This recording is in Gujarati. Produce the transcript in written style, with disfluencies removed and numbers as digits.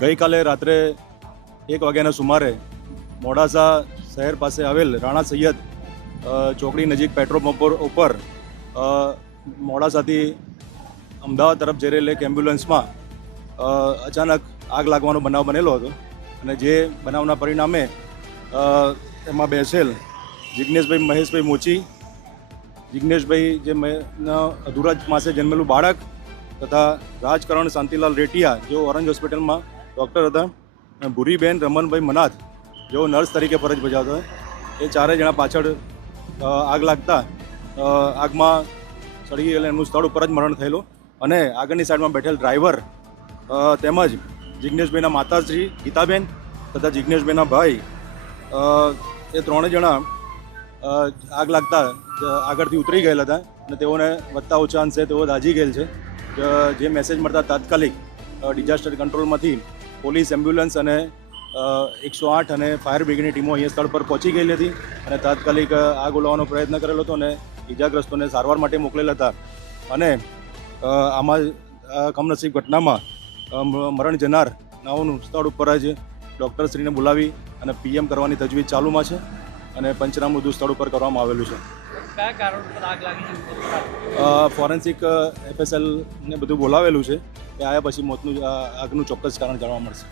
ગઈકાલે રાત્રે 1 વાગ્યાના સુમારે મોડાસા શહેર પાસે આવેલ રાણા સૈયદ ચોકડી નજીક પેટ્રોલ પંપ ઉપર મોડાસાથી અમદાવાદ તરફ જઈ રહેલી એક એમ્બ્યુલન્સમાં અચાનક આગ લાગવાનો બનાવ બનેલો હતો અને જે બનાવના પરિણામે એમાં બેસેલ જિજ્ઞેશભાઈ મહેશભાઈ મોચી, જિજ્ઞેશભાઈ જે અધૂરા માસે જન્મેલું બાળક તથા રાજકરણ શાંતિલાલ રેટિયા જેઓ ઓરેન્જ હોસ્પિટલમાં ડૉક્ટર હતા, અને ભૂરીબેન રમનભાઈ મનાથ જેઓ નર્સ તરીકે ફરજ બજાવતા હતા. એ ચારેય જણા પાછળ આગ લાગતા આગમાં સળગી ગયેલા એમનું સ્થળ ઉપર જ મરણ થયેલું અને આગળની સાઈડમાં બેઠેલ ડ્રાઈવર તેમજ જિજ્ઞેશભાઈના માતાશ્રી ગીતાબેન તથા જિજ્ઞેશભાઈના ભાઈ એ ત્રણેય જણા આગ લાગતા આગળથી ઉતરી ગયેલા હતા અને તેઓને વધતા ઓછા અંશે તેઓ દાઝી ગયેલ છે. જે મેસેજ મળતા તાત્કાલિક ડિઝાસ્ટર કંટ્રોલમાંથી પોલીસ, એમ્બ્યુલન્સ અને 108 અને ફાયર બ્રિગેડની ટીમો અહીંયા સ્થળ પર પહોંચી ગયેલી હતી અને તાત્કાલિક આગ ઓલવવાનો પ્રયત્ન કરેલો હતો અને ઇજાગ્રસ્તોને સારવાર માટે મોકલેલા હતા. અને આમાં કમનસીબ ઘટનામાં મરણ જનાર નાઓનું સ્થળ ઉપર જ ડૉક્ટરશ્રીને બોલાવી અને પીએમ કરવાની તજવીજ ચાલુમાં છે અને પંચનામું સ્થળ ઉપર કરવામાં આવેલું છે. કયા કારણ પર આગ લાગી છે? ફોરેન્સિક FSL ને બધું બોલાવેલું છે કે આયા પછી મોતનું આગનું ચોક્કસ કારણ જાણવા મળશે.